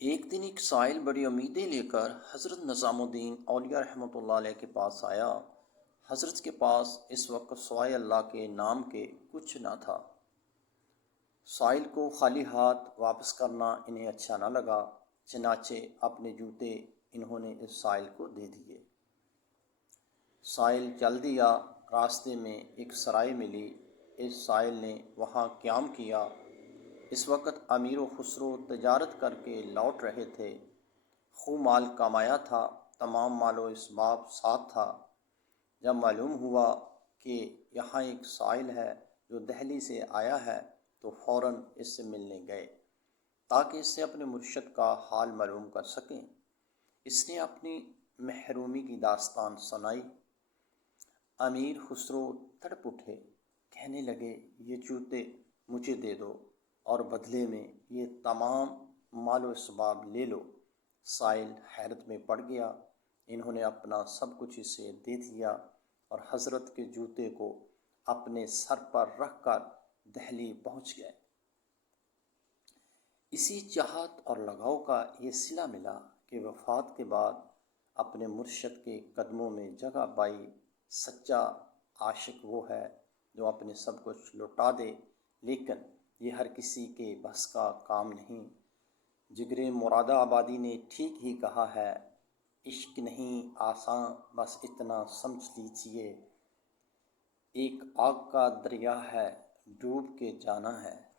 ایک دن ایک سائل بڑی امیدیں لے کر حضرت نظام الدین اولیاء رحمۃ اللہ علیہ کے پاس آیا۔ حضرت کے پاس اس وقت سوائے اللہ کے نام کے کچھ نہ تھا۔ سائل کو خالی ہاتھ واپس کرنا انہیں اچھا نہ لگا، چنانچہ اپنے جوتے انہوں نے اس سائل کو دے دیے۔ سائل چل دیا۔ راستے میں ایک سرائے ملی۔ اس سائل نے وہاں قیام کیا۔ اس وقت امیر و خسرو تجارت کر کے لوٹ رہے تھے۔ خوب مال کمایا تھا، تمام مال و اسباب ساتھ تھا۔ جب معلوم ہوا کہ یہاں ایک سائل ہے جو دہلی سے آیا ہے تو فوراً اس سے ملنے گئے تاکہ اس سے اپنے مرشد کا حال معلوم کر سکیں۔ اس نے اپنی محرومی کی داستان سنائی۔ امیر خسرو تڑپ اٹھے، کہنے لگے یہ جوتے مجھے دے دو اور بدلے میں یہ تمام مال و اسباب لے لو۔ سائل حیرت میں پڑ گیا۔ انہوں نے اپنا سب کچھ اسے دے دیا اور حضرت کے جوتے کو اپنے سر پر رکھ کر دہلی پہنچ گئے۔ اسی چاہت اور لگاؤ کا یہ صلہ ملا کہ وفات کے بعد اپنے مرشد کے قدموں میں جگہ پائی۔ سچا عاشق وہ ہے جو اپنے سب کچھ لوٹا دے، لیکن یہ ہر کسی کے بس کا کام نہیں۔ جگر مراد آبادی نے ٹھیک ہی کہا ہے، عشق نہیں آساں بس اتنا سمجھ لیجئے، ایک آگ کا دریا ہے ڈوب کے جانا ہے۔